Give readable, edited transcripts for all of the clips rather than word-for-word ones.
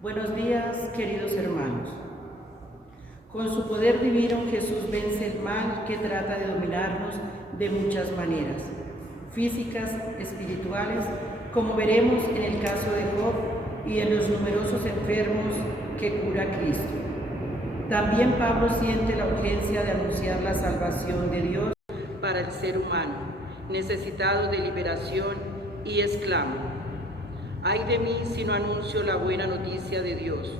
Buenos días, queridos hermanos. Con su poder divino, Jesús vence el mal que trata de dominarnos de muchas maneras, físicas, espirituales, como veremos en el caso de Job y en los numerosos enfermos que cura Cristo. También Pablo siente la urgencia de anunciar la salvación de Dios para el ser humano, necesitado de liberación y exclama: «Ay de mí si no anuncio la buena noticia de Dios»,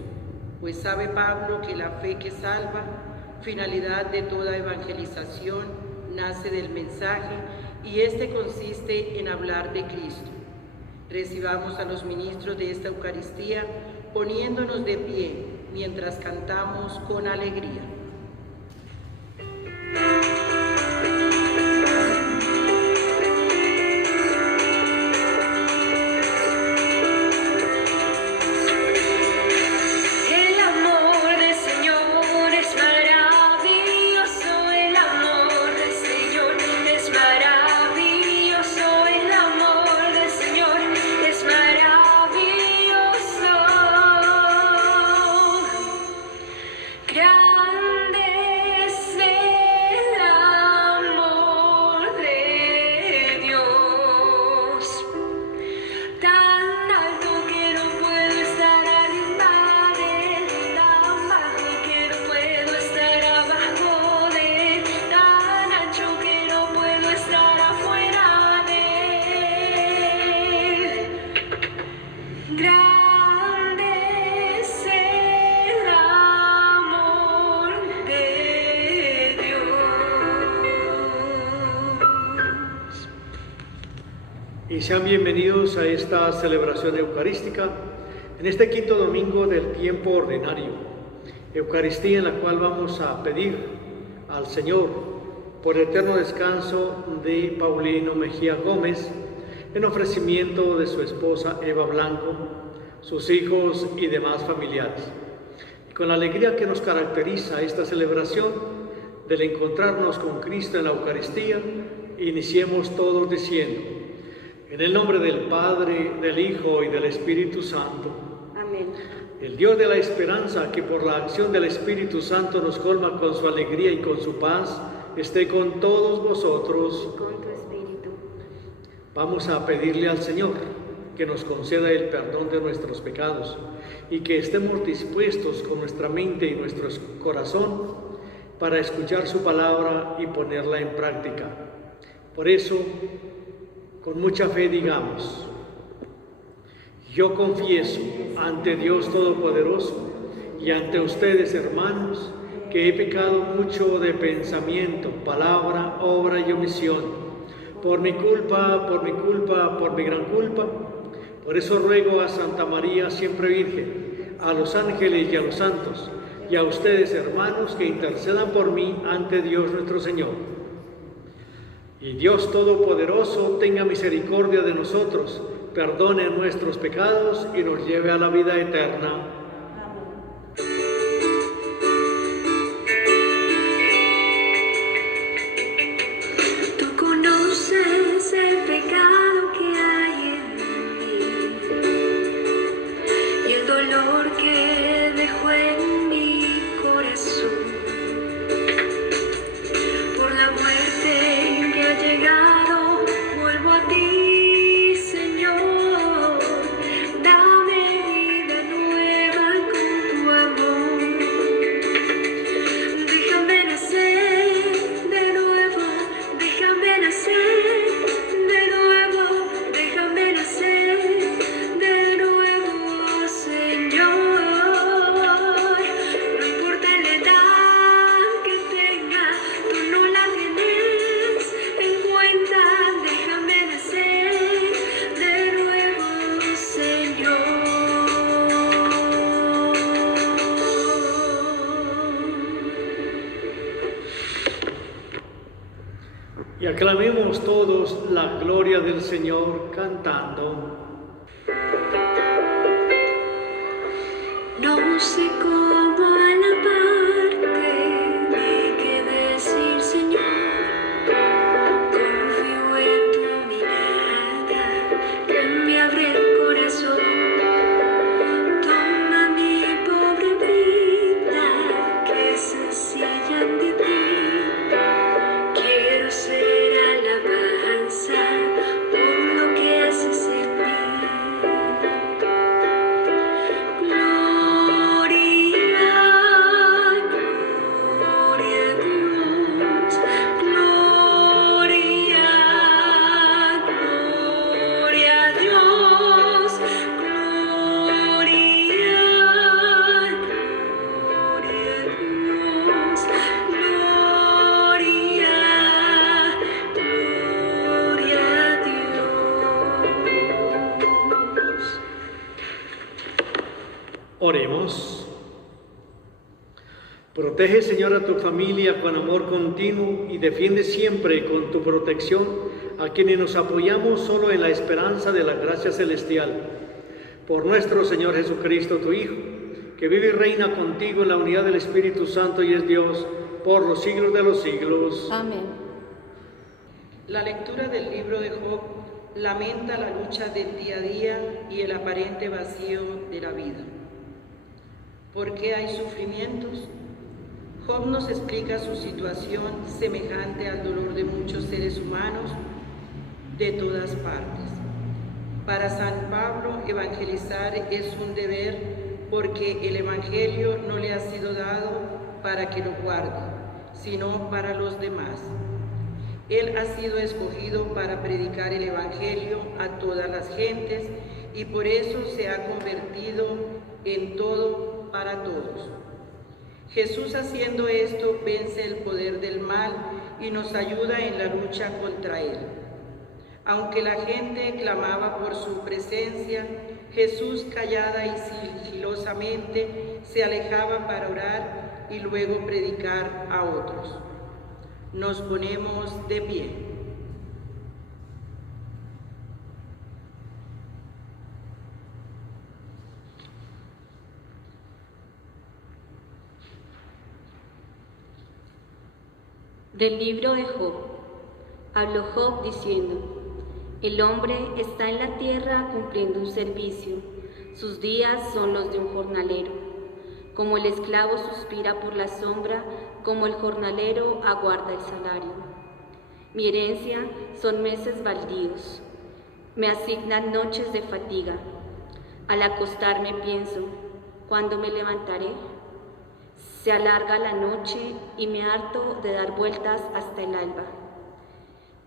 pues sabe Pablo que la fe que salva, finalidad de toda evangelización, nace del mensaje y este consiste en hablar de Cristo. Recibamos a los ministros de esta Eucaristía poniéndonos de pie mientras cantamos con alegría. Y sean bienvenidos a esta celebración eucarística, en este quinto domingo del tiempo ordinario. Eucaristía en la cual vamos a pedir al Señor por el eterno descanso de Paulino Mejía Gómez, en ofrecimiento de su esposa Eva Blanco, sus hijos y demás familiares. Y con la alegría que nos caracteriza esta celebración del encontrarnos con Cristo en la Eucaristía, iniciemos todos diciendo: en el nombre del Padre, del Hijo y del Espíritu Santo. Amén. El Dios de la esperanza, que por la acción del Espíritu Santo nos colma con su alegría y con su paz, esté con todos vosotros. Con tu espíritu. Vamos a pedirle al Señor que nos conceda el perdón de nuestros pecados y que estemos dispuestos con nuestra mente y nuestro corazón para escuchar su palabra y ponerla en práctica. Por eso, con mucha fe digamos: yo confieso ante Dios Todopoderoso y ante ustedes, hermanos, que he pecado mucho de pensamiento, palabra, obra y omisión, por mi culpa, por mi gran culpa. Por eso ruego a Santa María, siempre Virgen, a los ángeles y a los santos, y a ustedes, hermanos, que intercedan por mí ante Dios nuestro Señor. Y Dios Todopoderoso tenga misericordia de nosotros, perdone nuestros pecados y nos lleve a la vida eterna. Tú conoces el pecado que hay en mí y el dolor que dejó en mi corazón por la muerte llegado, vuelvo a ti, Señor, dame vida nueva con tu amor, déjame nacer de nuevo, déjame nacer de nuevo, déjame nacer de nuevo, Señor, no importa la edad que tenga, tú no la tienes en cuenta, déjame nacer de nuevo, Señor. Y aclamemos todos la gloria del Señor cantando: No sé cómo alabarte ni qué decir, Señor. Confío en tu mirada que me abre el corazón. Toma Oremos. Protege, Señor, a tu familia con amor continuo y defiende siempre con tu protección a quienes nos apoyamos solo en la esperanza de la gracia celestial. Por nuestro Señor Jesucristo, tu Hijo, que vive y reina contigo en la unidad del Espíritu Santo y es Dios por los siglos de los siglos. Amén. La lectura del libro de Job lamenta la lucha del día a día y el aparente vacío de la vida. ¿Por qué hay sufrimientos? Job nos explica su situación semejante al dolor de muchos seres humanos de todas partes. Para San Pablo, evangelizar es un deber porque el Evangelio no le ha sido dado para que lo guarde, sino para los demás. Él ha sido escogido para predicar el Evangelio a todas las gentes y por eso se ha convertido en todo para todos. Jesús, haciendo esto, vence el poder del mal y nos ayuda en la lucha contra él. Aunque la gente clamaba por su presencia, Jesús, callada y sigilosamente, se alejaba para orar y luego predicar a otros. Nos ponemos de pie. Del libro de Job. Habló Job diciendo: el hombre está en la tierra cumpliendo un servicio, sus días son los de un jornalero. Como el esclavo suspira por la sombra, como el jornalero aguarda el salario. Mi herencia son meses baldíos, me asignan noches de fatiga. Al acostarme pienso: ¿cuándo me levantaré? Se alarga la noche y me harto de dar vueltas hasta el alba.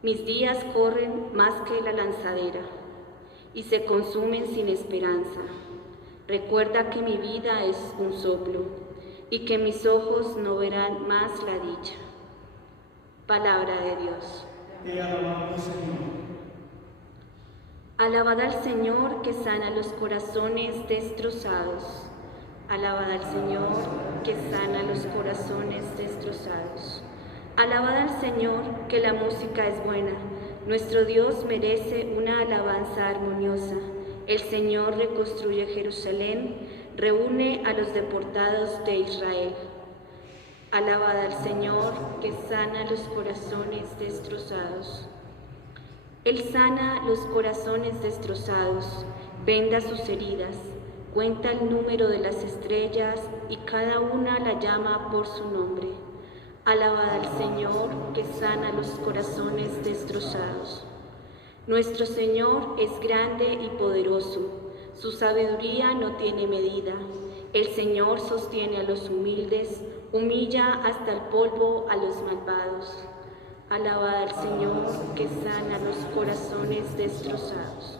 Mis días corren más que la lanzadera y se consumen sin esperanza. Recuerda que mi vida es un soplo y que mis ojos no verán más la dicha. Palabra de Dios. Te alabamos, Señor. Alabad al Señor que sana los corazones destrozados. Alabad al Señor que sana los corazones destrozados. Alabad al Señor que la música es buena. Nuestro Dios merece una alabanza armoniosa. El Señor reconstruye Jerusalén, reúne a los deportados de Israel. Alabad al Señor que sana los corazones destrozados. Él sana los corazones destrozados, venda sus heridas, cuenta el número de las estrellas y cada una la llama por su nombre. Alabad al Señor que sana los corazones destrozados. Nuestro Señor es grande y poderoso, su sabiduría no tiene medida. El Señor sostiene a los humildes, humilla hasta el polvo a los malvados. Alabad al Señor que sana los corazones destrozados.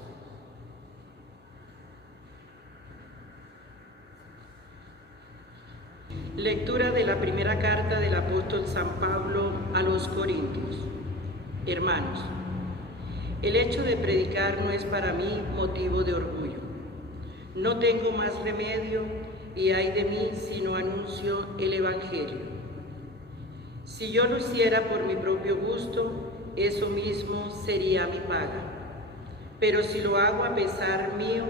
Lectura de la primera carta del apóstol San Pablo a los Corintios. Hermanos, el hecho de predicar no es para mí motivo de orgullo. No tengo más remedio y ay de mí si no anuncio el Evangelio. Si yo lo hiciera por mi propio gusto, eso mismo sería mi paga. Pero si lo hago a pesar mío,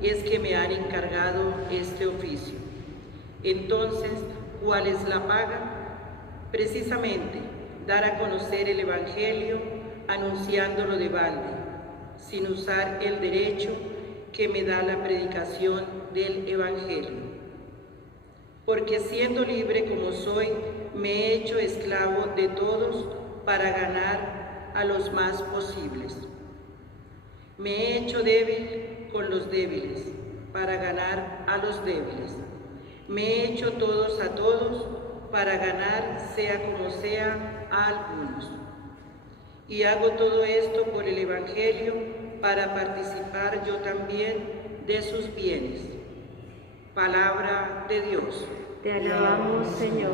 es que me han encargado este oficio. Entonces, ¿cuál es la paga? Precisamente, dar a conocer el Evangelio, anunciándolo de balde, sin usar el derecho que me da la predicación del Evangelio. Porque siendo libre como soy, me he hecho esclavo de todos para ganar a los más posibles. Me he hecho débil con los débiles, para ganar a los débiles. Me he hecho todos a todos, para ganar, sea como sea, a algunos. Y hago todo esto por el Evangelio, para participar yo también de sus bienes. Palabra de Dios. Te alabamos, Señor.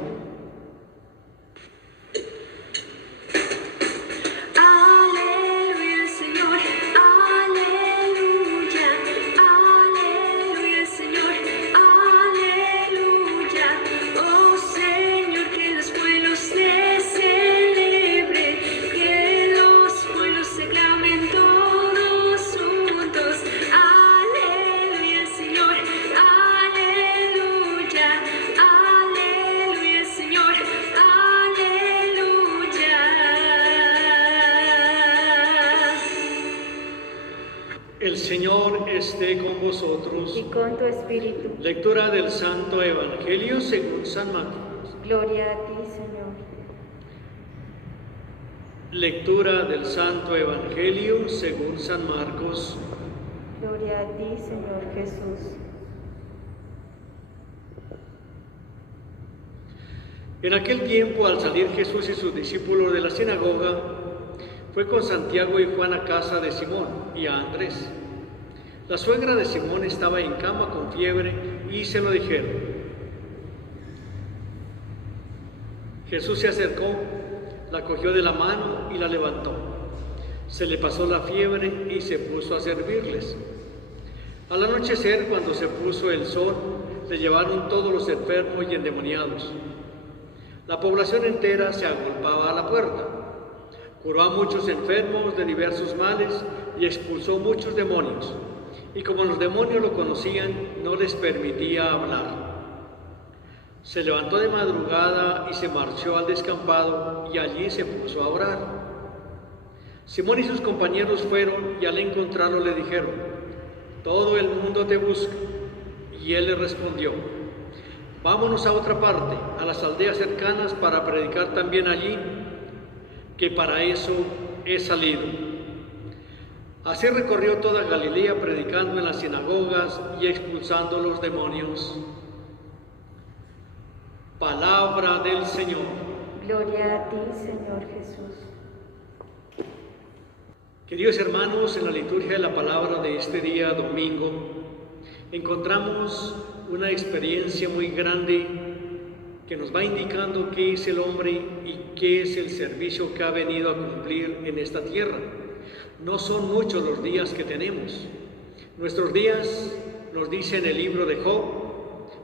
Aleluya, Señor, aleluya, aleluya, Señor, aleluya. El Señor esté con vosotros. y con tu espíritu. Lectura del Santo Evangelio según San Marcos. Gloria a ti, Señor. Lectura del Santo Evangelio según San Marcos. Gloria a ti, Señor Jesús. En aquel tiempo, al salir Jesús y sus discípulos de la sinagoga, fue con Santiago y Juan a casa de Simón y a Andrés. La suegra de Simón estaba en cama con fiebre y se lo dijeron. Jesús se acercó, la cogió de la mano y la levantó. Se le pasó la fiebre y se puso a servirles. Al anochecer, cuando se puso el sol, le llevaron todos los enfermos y endemoniados. La población entera se agolpaba a la puerta. Curó a muchos enfermos de diversos males y expulsó muchos demonios. Y como los demonios lo conocían, no les permitía hablar. Se levantó de madrugada y se marchó al descampado y allí se puso a orar. Simón y sus compañeros fueron y al encontrarlo le dijeron: todo el mundo te busca. Y él le respondió: vámonos a otra parte, a las aldeas cercanas, para predicar también allí, que para eso he salido. Así recorrió toda Galilea, predicando en las sinagogas y expulsando los demonios. Palabra del Señor. Gloria a ti, Señor Jesús. Queridos hermanos, en la liturgia de la palabra de este día domingo, encontramos una experiencia muy grande que nos va indicando qué es el hombre y qué es el servicio que ha venido a cumplir en esta tierra. No son muchos los días que tenemos. Nuestros días, nos dice en el libro de Job,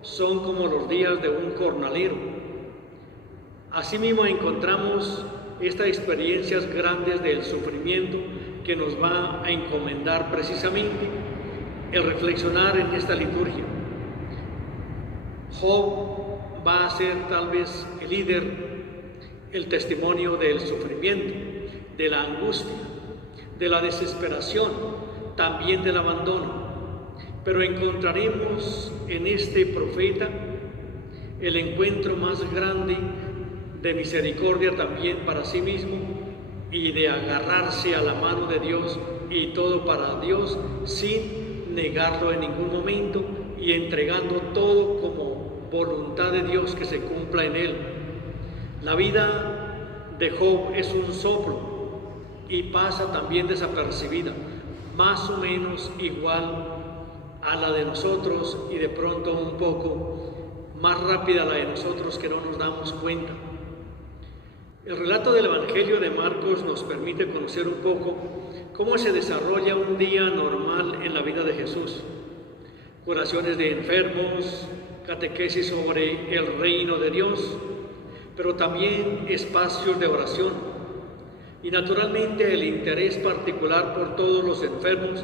son como los días de un jornalero. Asimismo encontramos estas experiencias grandes del sufrimiento que nos va a encomendar precisamente el reflexionar en esta liturgia. Job va a ser tal vez el líder, el testimonio del sufrimiento, de la angustia, de la desesperación, también del abandono. Pero encontraremos en este profeta el encuentro más grande de misericordia también para sí mismo y de agarrarse a la mano de Dios y todo para Dios sin negarlo en ningún momento y entregando todo como voluntad de Dios que se cumpla en él. La vida de Job es un soplo y pasa también desapercibida, más o menos igual a la de nosotros y de pronto un poco más rápida la de nosotros que no nos damos cuenta. El relato del Evangelio de Marcos nos permite conocer un poco cómo se desarrolla un día normal en la vida de Jesús. Curaciones de enfermos, catequesis sobre el reino de Dios, pero también espacios de oración. Y naturalmente el interés particular por todos los enfermos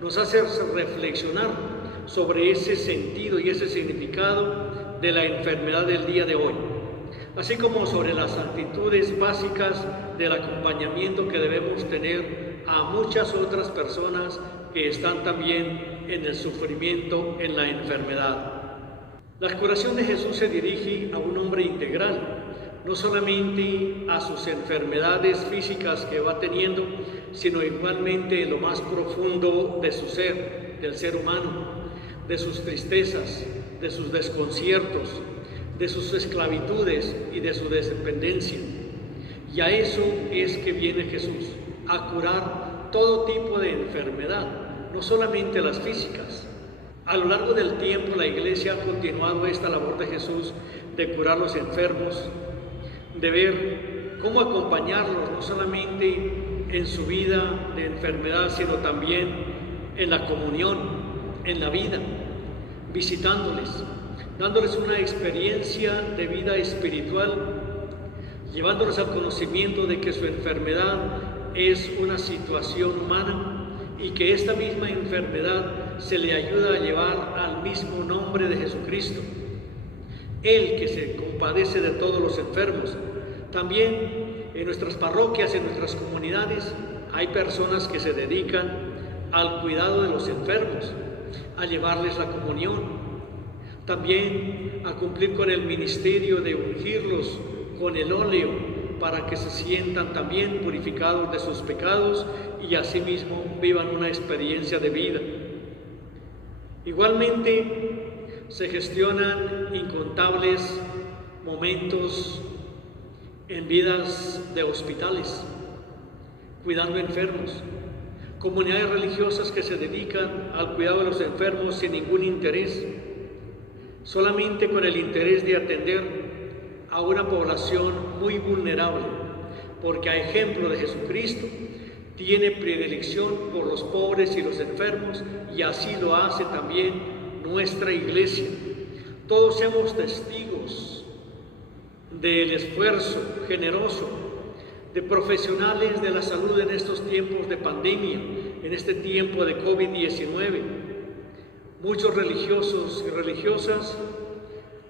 nos hace reflexionar sobre ese sentido y ese significado de la enfermedad del día de hoy, así como sobre las actitudes básicas del acompañamiento que debemos tener a muchas otras personas que están también en el sufrimiento, en la enfermedad. La curación de Jesús se dirige a un hombre integral, no solamente a sus enfermedades físicas que va teniendo, sino igualmente en lo más profundo de su ser, del ser humano, de sus tristezas, de sus desconciertos, de sus esclavitudes y de su dependencia. Y a eso es que viene Jesús, a curar todo tipo de enfermedad, no solamente las físicas. A lo largo del tiempo la Iglesia ha continuado esta labor de Jesús de curar los enfermos, de ver cómo acompañarlos, no solamente en su vida de enfermedad, sino también en la comunión, en la vida, visitándoles, dándoles una experiencia de vida espiritual, llevándoles al conocimiento de que su enfermedad es una situación humana y que esta misma enfermedad se le ayuda a llevar al mismo nombre de Jesucristo, Él que se compadece de todos los enfermos. También en nuestras parroquias, en nuestras comunidades, hay personas que se dedican al cuidado de los enfermos, a llevarles la comunión, también a cumplir con el ministerio de ungirlos con el óleo para que se sientan también purificados de sus pecados y asimismo vivan una experiencia de vida. Igualmente se gestionan incontables momentos en vidas de hospitales, cuidando enfermos, comunidades religiosas que se dedican al cuidado de los enfermos sin ningún interés, solamente con el interés de atender a una población muy vulnerable, porque a ejemplo de Jesucristo tiene predilección por los pobres y los enfermos, y así lo hace también nuestra iglesia. Todos somos testigos del esfuerzo generoso de profesionales de la salud en estos tiempos de pandemia, en este tiempo de COVID-19. Muchos religiosos y religiosas,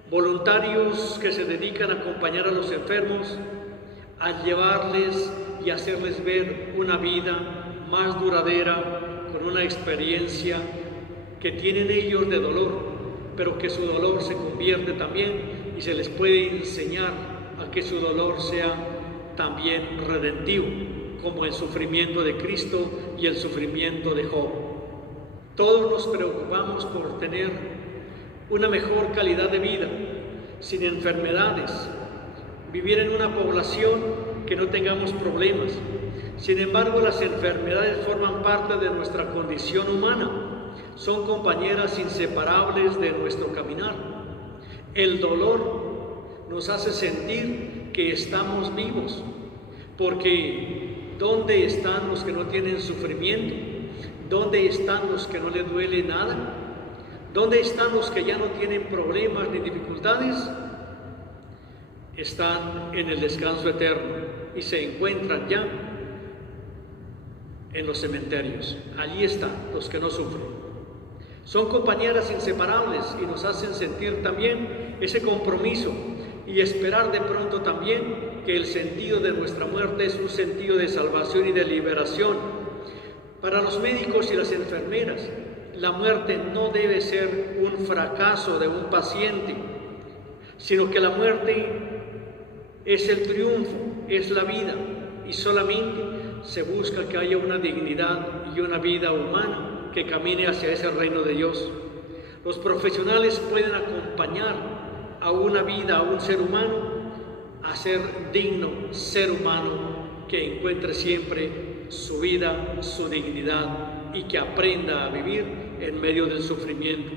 voluntarios que se dedican a acompañar a los enfermos, a llevarles y hacerles ver una vida más duradera, con una experiencia que tienen ellos de dolor, pero que su dolor se convierte también y se les puede enseñar a que su dolor sea también redentivo, como el sufrimiento de Cristo y el sufrimiento de Job. Todos nos preocupamos por tener una mejor calidad de vida, sin enfermedades, vivir en una población que no tengamos problemas. Sin embargo, las enfermedades forman parte de nuestra condición humana, son compañeras inseparables de nuestro caminar. El dolor nos hace sentir que estamos vivos, porque ¿dónde están los que no tienen sufrimiento? ¿Dónde están los que no les duele nada? ¿Dónde están los que ya no tienen problemas ni dificultades? Están en el descanso eterno y se encuentran ya en los cementerios. Allí están los que no sufren. Son compañeras inseparables y nos hacen sentir también ese compromiso y esperar de pronto también que el sentido de nuestra muerte es un sentido de salvación y de liberación. Para los médicos y las enfermeras, la muerte no debe ser un fracaso de un paciente, sino que la muerte es el triunfo, es la vida, y solamente se busca que haya una dignidad y una vida humana que camine hacia ese reino de Dios. Los profesionales pueden acompañar a una vida, a un ser humano, a ser digno, ser humano, que encuentre siempre su vida, su dignidad y que aprenda a vivir en medio del sufrimiento.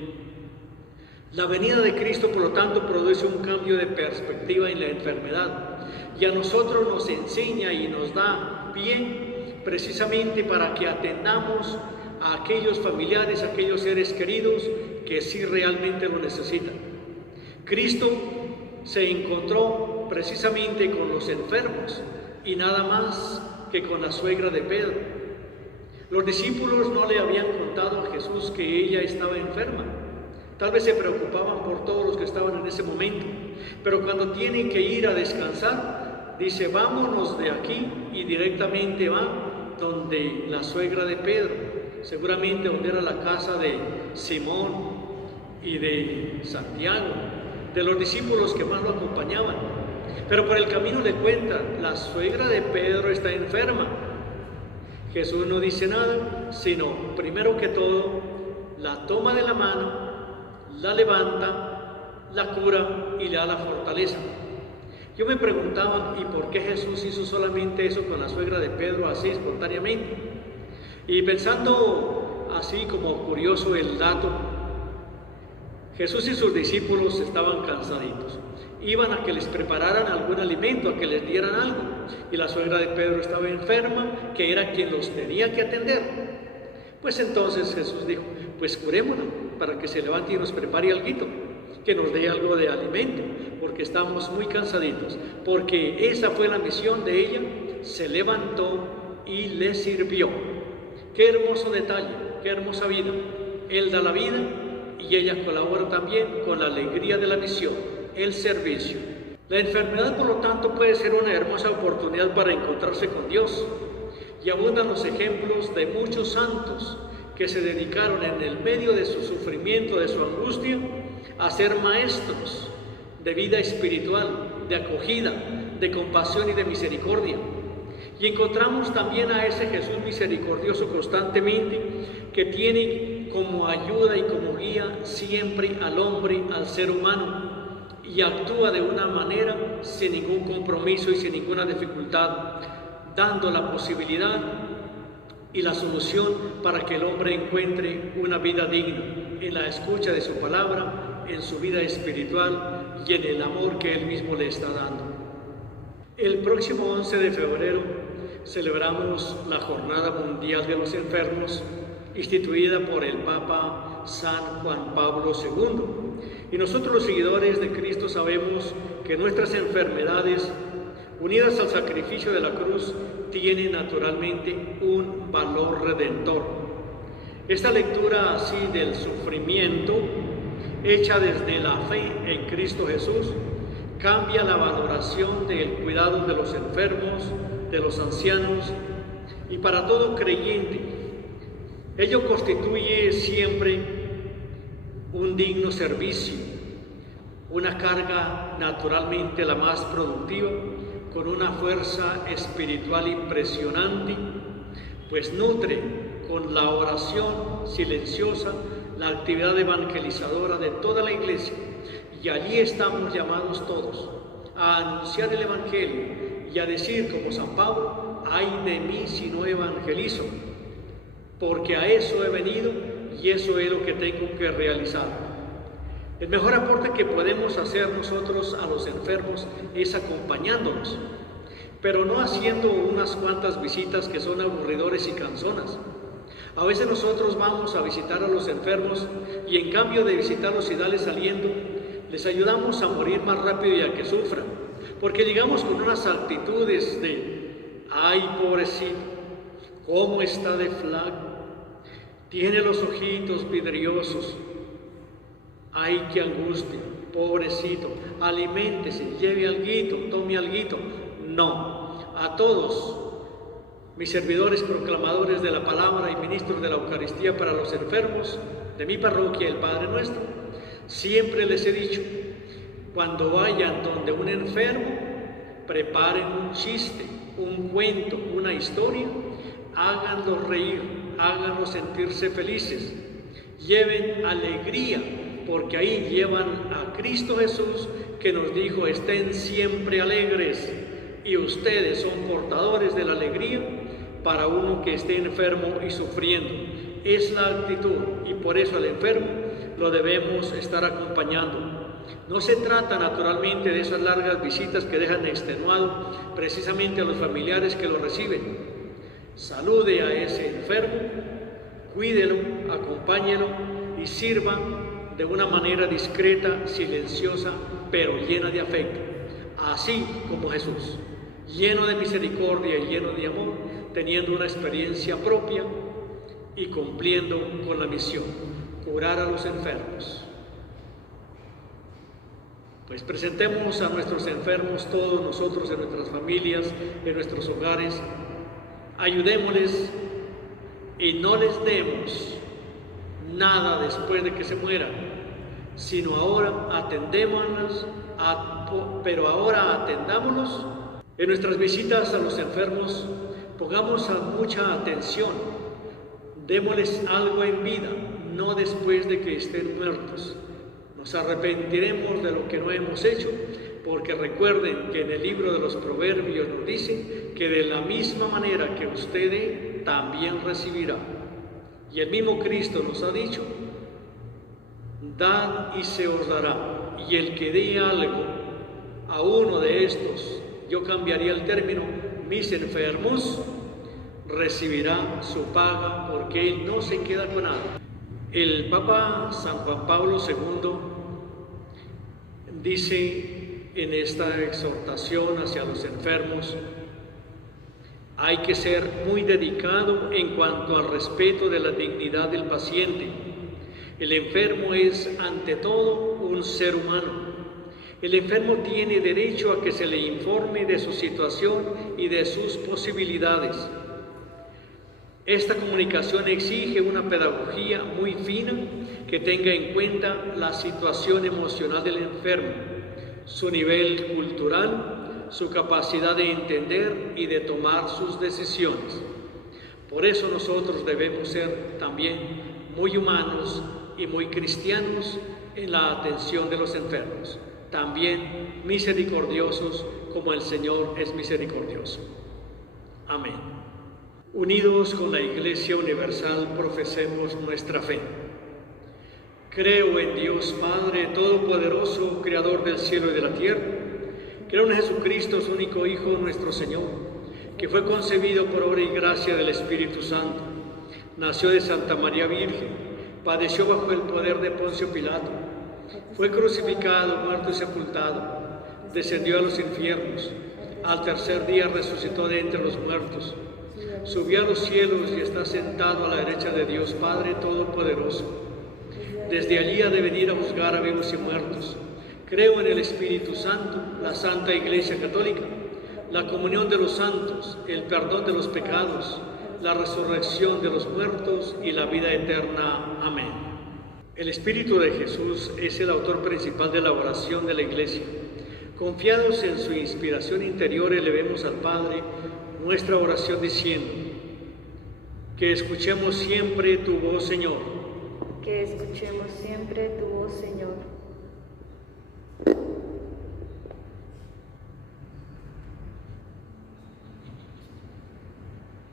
La venida de Cristo, por lo tanto, produce un cambio de perspectiva en la enfermedad y a nosotros nos enseña y nos da pie precisamente para que atendamos a aquellos familiares, a aquellos seres queridos que sí realmente lo necesitan. Cristo se encontró precisamente con los enfermos y nada más que con la suegra de Pedro. Los discípulos no le habían contado a Jesús que ella estaba enferma. Tal vez se preocupaban por todos los que estaban en ese momento, pero cuando tienen que ir a descansar, dice: vámonos de aquí, y directamente va donde la suegra de Pedro, seguramente donde era la casa de Simón y de Santiago, de los discípulos que más lo acompañaban. Pero por el camino le cuentan: la suegra de Pedro está enferma. Jesús no dice nada, sino primero que todo la toma de la mano, la levanta, la cura y le da la fortaleza. Yo me preguntaba, ¿y por qué Jesús hizo solamente eso con la suegra de Pedro así espontáneamente? Y pensando así como curioso el dato, Jesús y sus discípulos estaban cansaditos. Iban a que les prepararan algún alimento, a que les dieran algo. Y la suegra de Pedro estaba enferma, que era quien los tenía que atender. Pues entonces Jesús dijo: pues curémosla para que se levante y nos prepare alguito, que nos dé algo de alimento, porque estamos muy cansaditos. Porque esa fue la misión de ella, se levantó y le sirvió. Qué hermoso detalle, qué hermosa vida. Él da la vida y ella colabora también con la alegría de la misión, el servicio. La enfermedad, por lo tanto, puede ser una hermosa oportunidad para encontrarse con Dios. Y abundan los ejemplos de muchos santos que se dedicaron en el medio de su sufrimiento, de su angustia, a ser maestros de vida espiritual, de acogida, de compasión y de misericordia. Y encontramos también a ese Jesús misericordioso constantemente, que tiene como ayuda y como guía siempre al hombre, al ser humano, y actúa de una manera sin ningún compromiso y sin ninguna dificultad, dando la posibilidad y la solución para que el hombre encuentre una vida digna en la escucha de su palabra, en su vida espiritual y en el amor que Él mismo le está dando. El próximo 11 de febrero celebramos la Jornada Mundial de los Enfermos, instituida por el Papa San Juan Pablo II. Y nosotros los seguidores de Cristo sabemos que nuestras enfermedades, unidas al sacrificio de la cruz, tienen naturalmente un valor redentor. Esta lectura así del sufrimiento, hecha desde la fe en Cristo Jesús, cambia la valoración del cuidado de los enfermos, de los ancianos y para todo creyente. Ello constituye siempre un digno servicio, una carga naturalmente la más productiva, con una fuerza espiritual impresionante, pues nutre con la oración silenciosa la actividad evangelizadora de toda la Iglesia. Y allí estamos llamados todos a anunciar el Evangelio y a decir como San Pablo: ay de mí si no evangelizo, porque a eso he venido y eso es lo que tengo que realizar. El mejor aporte que podemos hacer nosotros a los enfermos es acompañándolos, pero no haciendo unas cuantas visitas que son aburridores y cansonas. A veces nosotros vamos a visitar a los enfermos y en cambio de visitarlos y darles aliento, les ayudamos a morir más rápido y a que sufran, porque llegamos con unas actitudes de: ay, pobrecito, cómo está de flaco, tiene los ojitos vidriosos, ay, qué angustia, pobrecito, aliméntese, lleve alguito, tome alguito. No, a todos mis servidores proclamadores de la palabra y ministros de la Eucaristía para los enfermos de mi parroquia, el Padre Nuestro, siempre les he dicho: cuando vayan donde un enfermo, preparen un chiste, un cuento, una historia, háganlos reír, háganlos sentirse felices, lleven alegría, porque ahí llevan a Cristo Jesús, que nos dijo: estén siempre alegres, y ustedes son portadores de la alegría para uno que esté enfermo y sufriendo. Es la actitud, y por eso al enfermo lo debemos estar acompañando. No se trata naturalmente de esas largas visitas que dejan extenuado precisamente a los familiares que lo reciben. Salude a ese enfermo, cuídelo, acompáñelo y sirva de una manera discreta, silenciosa, pero llena de afecto, así como Jesús, lleno de misericordia y lleno de amor, teniendo una experiencia propia y cumpliendo con la misión: curar a los enfermos. Pues presentemos a nuestros enfermos, todos nosotros, en nuestras familias, en nuestros hogares. Ayudémosles y no les demos nada después de que se mueran, sino ahora atendémoslos, pero ahora atendámonos. En nuestras visitas a los enfermos pongamos mucha atención, démosles algo en vida, no después de que estén muertos. Nos arrepentiremos de lo que no hemos hecho, porque recuerden que en el libro de los Proverbios nos dice que de la misma manera que usted dé, también recibirá. Y el mismo Cristo nos ha dicho: dad y se os dará, y el que dé algo a uno de estos, yo cambiaría el término, mis enfermos, recibirá su paga, porque él no se queda con nada. El Papa San Juan Pablo II dice en esta exhortación hacia los enfermos: hay que ser muy dedicado en cuanto al respeto de la dignidad del paciente. El enfermo es ante todo un ser humano. El enfermo tiene derecho a que se le informe de su situación y de sus posibilidades. Esta comunicación exige una pedagogía muy fina que tenga en cuenta la situación emocional del enfermo, su nivel cultural, su capacidad de entender y de tomar sus decisiones. Por eso nosotros debemos ser también muy humanos y muy cristianos en la atención de los enfermos, también misericordiosos como el Señor es misericordioso. Amén. Unidos con la Iglesia Universal, profesemos nuestra fe. Creo en Dios Padre Todopoderoso, Creador del cielo y de la tierra. Creo en Jesucristo, su único Hijo, nuestro Señor, que fue concebido por obra y gracia del Espíritu Santo. Nació de Santa María Virgen, padeció bajo el poder de Poncio Pilato, fue crucificado, muerto y sepultado, descendió a los infiernos, al tercer día resucitó de entre los muertos, subió a los cielos y está sentado a la derecha de Dios Padre Todopoderoso. Desde allí ha de venir a juzgar a vivos y muertos. Creo en el Espíritu Santo, la Santa Iglesia Católica, la comunión de los santos, el perdón de los pecados, la resurrección de los muertos y la vida eterna. Amén. El Espíritu de Jesús es el autor principal de la oración de la Iglesia. Confiados en su inspiración interior, elevemos al Padre nuestra oración diciendo: que escuchemos siempre tu voz, Señor. Que escuchemos siempre tu voz, Señor.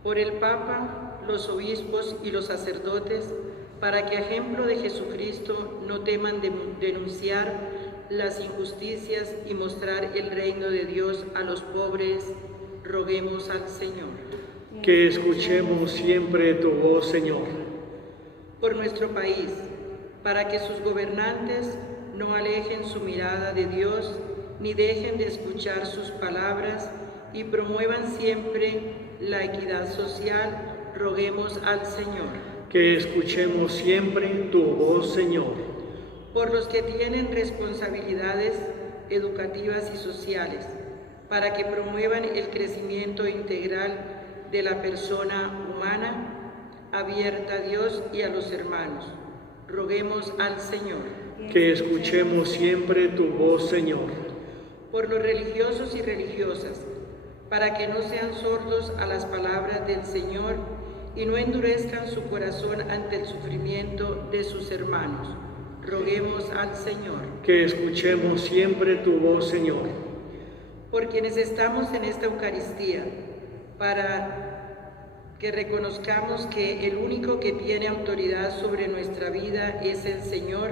Por el Papa, los obispos y los sacerdotes, para que a ejemplo de Jesucristo no teman denunciar las injusticias y mostrar el reino de Dios a los pobres, roguemos al Señor. Que escuchemos siempre tu voz, Señor. Por nuestro país, para que sus gobernantes no alejen su mirada de Dios, ni dejen de escuchar sus palabras y promuevan siempre la equidad social, roguemos al Señor. Que escuchemos siempre tu voz, Señor. Por los que tienen responsabilidades educativas y sociales, para que promuevan el crecimiento integral de la persona humana, abierta a Dios y a los hermanos. Roguemos al Señor. Que escuchemos siempre tu voz, Señor. Por los religiosos y religiosas, para que no sean sordos a las palabras del Señor y no endurezcan su corazón ante el sufrimiento de sus hermanos. Roguemos al Señor. Que escuchemos siempre tu voz, Señor. Por quienes estamos en esta Eucaristía, para que reconozcamos que el único que tiene autoridad sobre nuestra vida es el Señor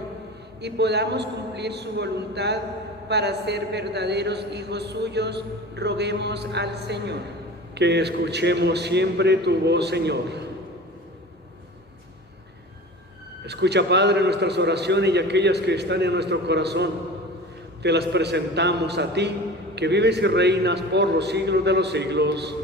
y podamos cumplir su voluntad para ser verdaderos hijos suyos, roguemos al Señor. Que escuchemos siempre tu voz, Señor. Escucha, Padre, nuestras oraciones y aquellas que están en nuestro corazón. Te las presentamos a ti, que vives y reinas por los siglos de los siglos.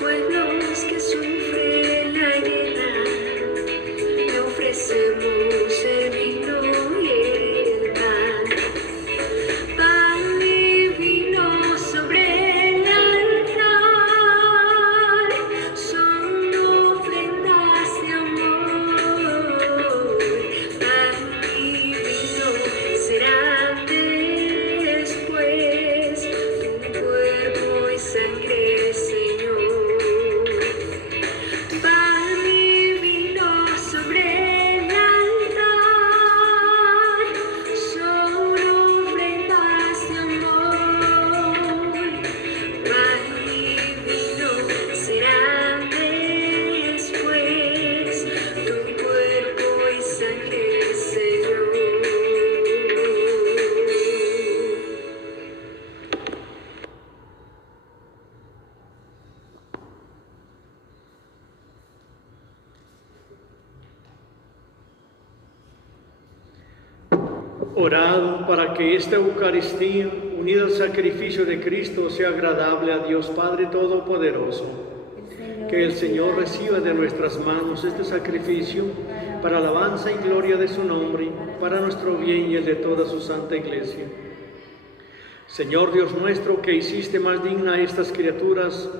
Pueblos que sufren la guerra, me Orad para que esta Eucaristía, unida al sacrificio de Cristo, sea agradable a Dios Padre Todopoderoso. Que el Señor reciba de nuestras manos este sacrificio para alabanza y gloria de su nombre, para nuestro bien y el de toda su santa Iglesia. Señor Dios nuestro, que hiciste más digna a estas criaturas,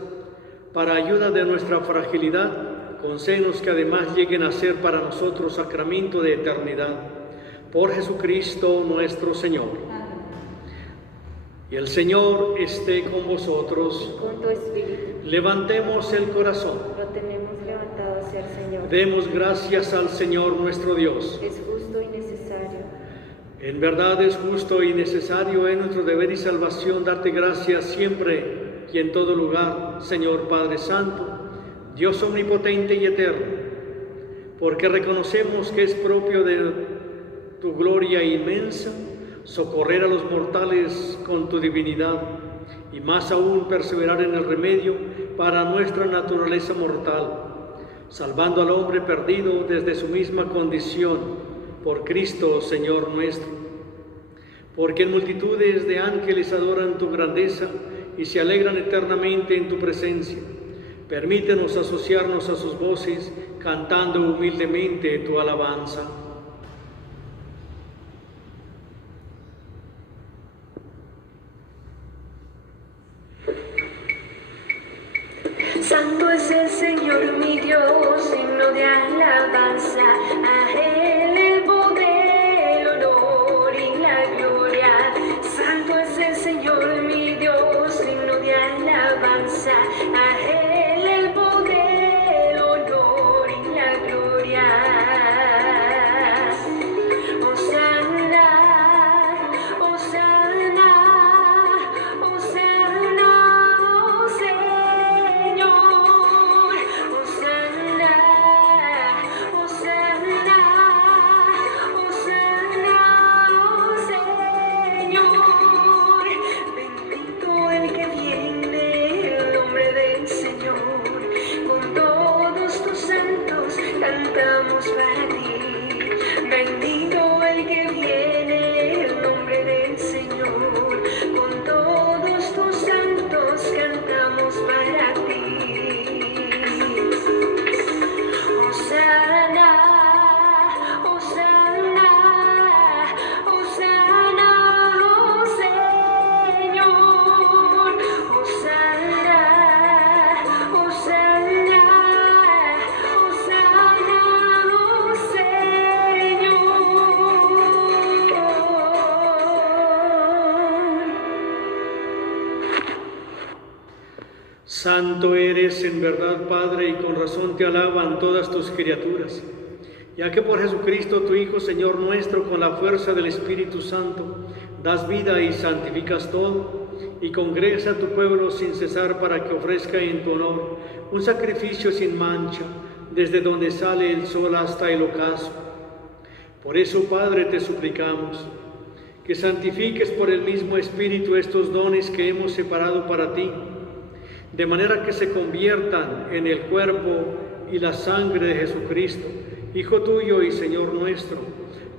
para ayuda de nuestra fragilidad, concédenos que además lleguen a ser para nosotros sacramento de eternidad. Por Jesucristo nuestro Señor. Y el Señor esté con vosotros. Con tu espíritu. Levantemos el corazón. Lo tenemos levantado hacia el Señor. Demos gracias al Señor nuestro Dios. Es justo y necesario. En verdad es justo y necesario, es nuestro deber y salvación darte gracias siempre y en todo lugar, Señor Padre Santo, Dios omnipotente y eterno, porque reconocemos que es propio de tu gloria inmensa socorrer a los mortales con tu divinidad y más aún perseverar en el remedio para nuestra naturaleza mortal, salvando al hombre perdido desde su misma condición, por Cristo Señor nuestro. Porque en multitudes de ángeles adoran tu grandeza y se alegran eternamente en tu presencia. Permítenos asociarnos a sus voces, cantando humildemente tu alabanza. Santo es el Señor mi Dios, himno de alabanza, a Él el poder, el honor y la gloria. Santo es el Señor mi Dios, himno de alabanza, a Él el poder, el honor y la gloria. Hosanna, Hosanna, Hosanna, oh Señor. Hosanna, Hosanna, Hosanna, oh Señor. Bendito el que viene, el nombre del Señor. Con todos tus santos cantamos para ti. Bendito el que viene, el nombre del Señor. Con todos tus santos cantamos para ti. Hosanna, Hosanna, Hosanna, oh Señor. Hosanna, Hosanna, Hosanna, oh Señor. Santo eres en verdad, Padre, y con razón te alaban todas tus criaturas, ya que por Jesucristo, tu Hijo, Señor nuestro, con la fuerza del Espíritu Santo, das vida y santificas todo, y congregas a tu pueblo sin cesar para que ofrezca en tu honor un sacrificio sin mancha, desde donde sale el sol hasta el ocaso. Por eso, Padre, te suplicamos que santifiques por el mismo Espíritu estos dones que hemos separado para ti, de manera que se conviertan en el cuerpo y la sangre de Jesucristo, Hijo tuyo y Señor nuestro,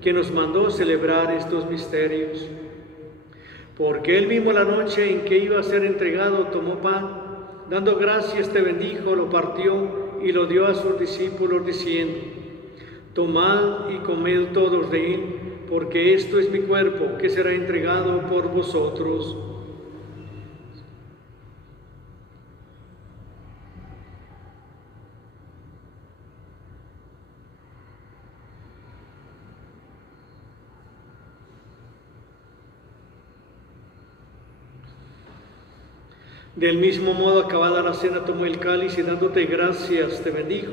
que nos mandó celebrar estos misterios. Porque Él mismo la noche en que iba a ser entregado tomó pan, dando gracias te bendijo, lo partió y lo dio a sus discípulos diciendo: tomad y comed todos de él, porque esto es mi cuerpo que será entregado por vosotros. Del mismo modo, acabada la cena, tomó el cáliz y dándote gracias te bendijo,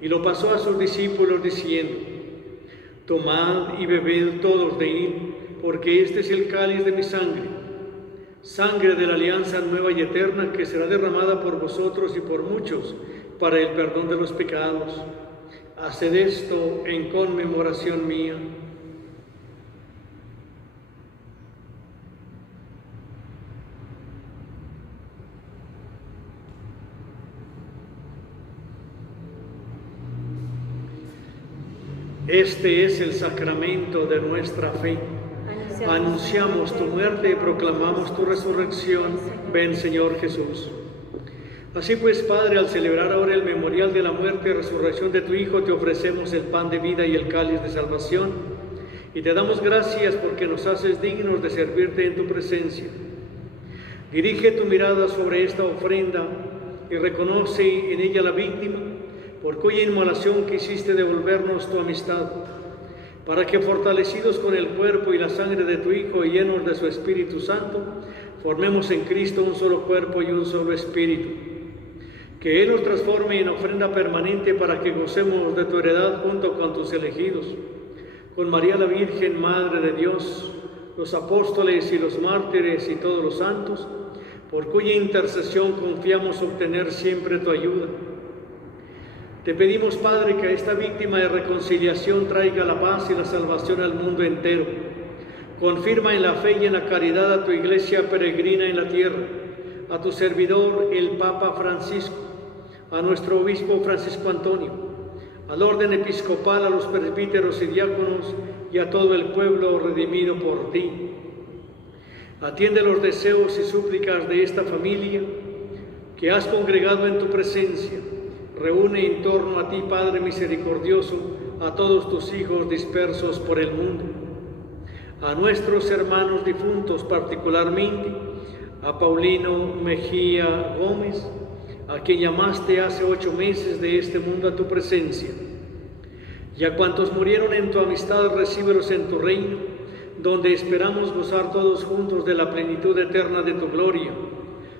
y lo pasó a sus discípulos diciendo: tomad y bebed todos de él, porque este es el cáliz de mi sangre, sangre de la alianza nueva y eterna, que será derramada por vosotros y por muchos para el perdón de los pecados. Haced esto en conmemoración mía. Este es el sacramento de nuestra fe. Anunciamos tu muerte y proclamamos tu resurrección. Ven, Señor Jesús. Así pues, Padre, al celebrar ahora el memorial de la muerte y resurrección de tu Hijo, te ofrecemos el pan de vida y el cáliz de salvación, y te damos gracias porque nos haces dignos de servirte en tu presencia. Dirige tu mirada sobre esta ofrenda y reconoce en ella la víctima, por cuya inmolación quisiste devolvernos tu amistad, para que, fortalecidos con el cuerpo y la sangre de tu Hijo y llenos de su Espíritu Santo, formemos en Cristo un solo cuerpo y un solo espíritu. Que Él nos transforme en ofrenda permanente para que gocemos de tu heredad junto con tus elegidos, con María la Virgen, Madre de Dios, los apóstoles y los mártires y todos los santos, por cuya intercesión confiamos obtener siempre tu ayuda. Te pedimos, Padre, que a esta víctima de reconciliación traiga la paz y la salvación al mundo entero. Confirma en la fe y en la caridad a tu iglesia peregrina en la tierra, a tu servidor, el Papa Francisco, a nuestro obispo Francisco Antonio, al orden episcopal, a los presbíteros y diáconos y a todo el pueblo redimido por ti. Atiende los deseos y súplicas de esta familia que has congregado en tu presencia. Reúne en torno a ti, Padre misericordioso, a todos tus hijos dispersos por el mundo. A nuestros hermanos difuntos, particularmente a Paulino Mejía Gómez, a quien llamaste hace 8 meses de este mundo a tu presencia. Y a cuantos murieron en tu amistad, recíbelos en tu reino, donde esperamos gozar todos juntos de la plenitud eterna de tu gloria.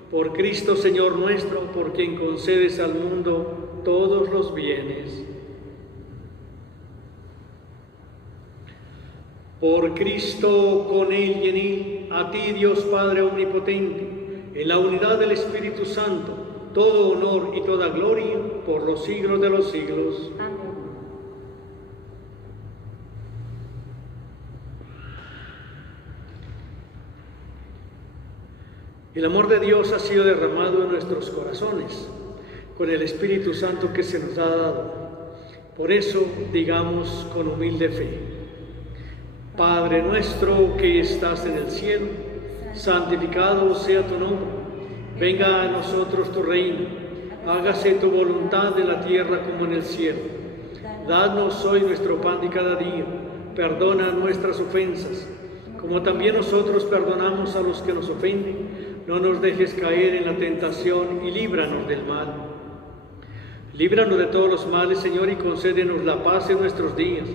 Por Cristo Señor nuestro, por quien concedes al mundo todos los bienes. Por Cristo, con Él y en Él, a ti, Dios Padre omnipotente, en la unidad del Espíritu Santo, todo honor y toda gloria por los siglos de los siglos. Amén. El amor de Dios ha sido derramado en nuestros corazones con el Espíritu Santo que se nos ha dado. Por eso digamos con humilde fe: Padre nuestro que estás en el cielo, santificado sea tu nombre. Venga a nosotros tu reino. Hágase tu voluntad en la tierra como en el cielo. Danos hoy nuestro pan de cada día. Perdona nuestras ofensas, como también nosotros perdonamos a los que nos ofenden. No nos dejes caer en la tentación y líbranos del mal. Líbranos de todos los males, Señor, y concédenos la paz en nuestros días,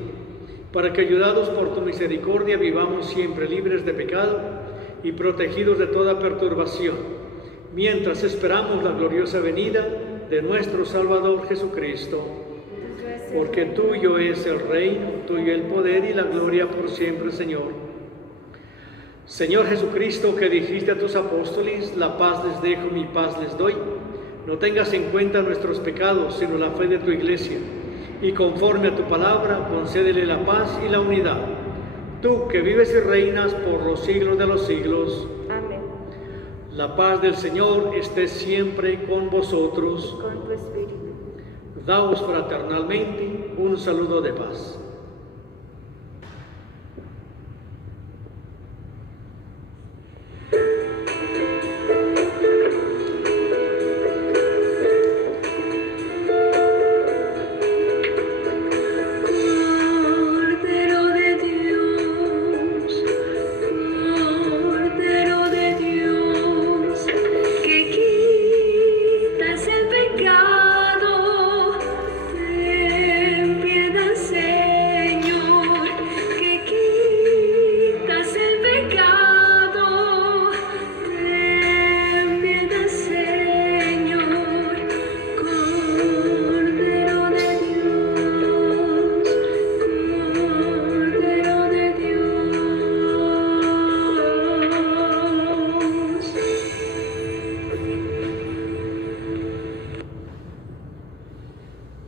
para que, ayudados por tu misericordia, vivamos siempre libres de pecado y protegidos de toda perturbación, mientras esperamos la gloriosa venida de nuestro Salvador Jesucristo. Porque tuyo es el reino, tuyo el poder y la gloria por siempre, Señor. Señor Jesucristo, que dijiste a tus apóstoles: la paz les dejo, mi paz les doy, no tengas en cuenta nuestros pecados, sino la fe de tu iglesia, y conforme a tu palabra, concédele la paz y la unidad. Tú, que vives y reinas por los siglos de los siglos. Amén. La paz del Señor esté siempre con vosotros. Con tu espíritu. Daos fraternalmente un saludo de paz.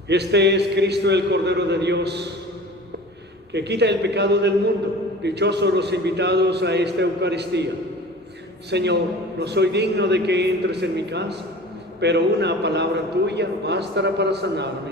Este es Cristo, el Cordero de Dios, que quita el pecado del mundo. Dichosos los invitados a esta Eucaristía. Señor, no soy digno de que entres en mi casa, pero una palabra tuya bastará para sanarme.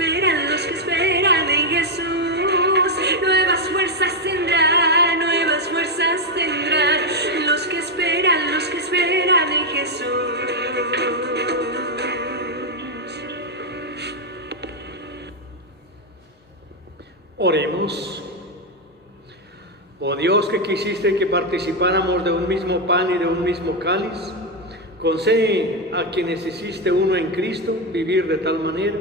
esperan en Jesús, nuevas fuerzas tendrán, nuevas fuerzas tendrán. Los que esperan en Jesús. Oremos. Oh Dios, que quisiste que participáramos de un mismo pan y de un mismo cáliz, concede a quienes hiciste uno en Cristo vivir de tal manera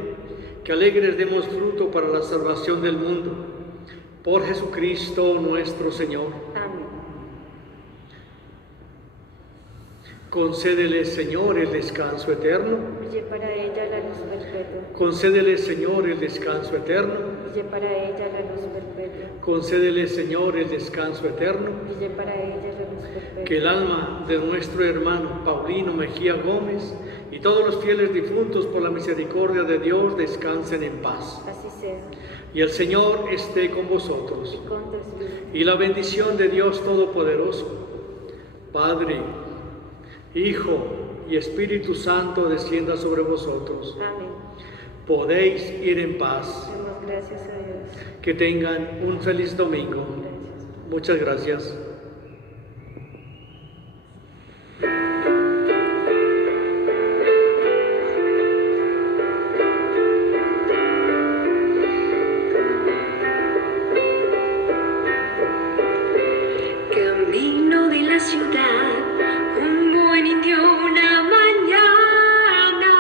que alegres demos fruto para la salvación del mundo. Por Jesucristo nuestro Señor. Amén. Concédele, Señor, el descanso eterno. Brille para ella la luz perpetua. Concédele, Señor, el descanso eterno. Brille para ella la luz perpetua. Concédele, Señor, el descanso eterno. Brille para ella la luz perpetua. Que el alma de nuestro hermano Paulino Mejía Gómez y todos los fieles difuntos por la misericordia de Dios descansen en paz. Así sea. Y el Señor esté con vosotros. Y con tu espíritu. Y la bendición de Dios Todopoderoso, Padre, Hijo y Espíritu Santo descienda sobre vosotros. Amén. Podéis ir en paz. Demos gracias a Dios. Que tengan un feliz domingo. Gracias. Muchas gracias. Camino de la ciudad, un buen indio una mañana,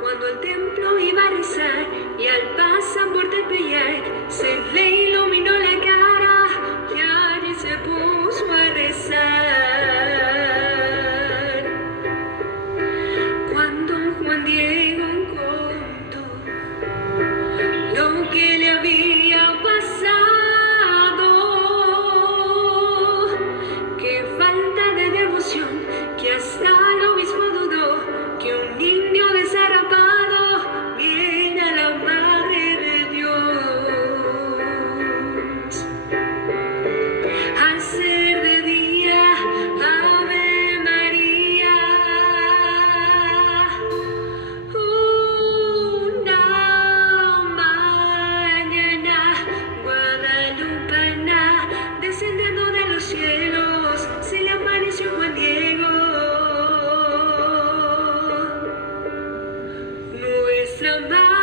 cuando al templo iba a rezar y al pasar por Tepeyac se le iluminó la cara y allí se puso a rezar. Cuando Juan Diego contó lo que le había pasado, qué falta de devoción, que hasta el obispo dudó que un indio desarrapado viene a la Madre de Dios a hacer de día Ave María. Una mañana guadalupana, descendiendo de los cielos, se le apareció Juan Diego. Nuestra madre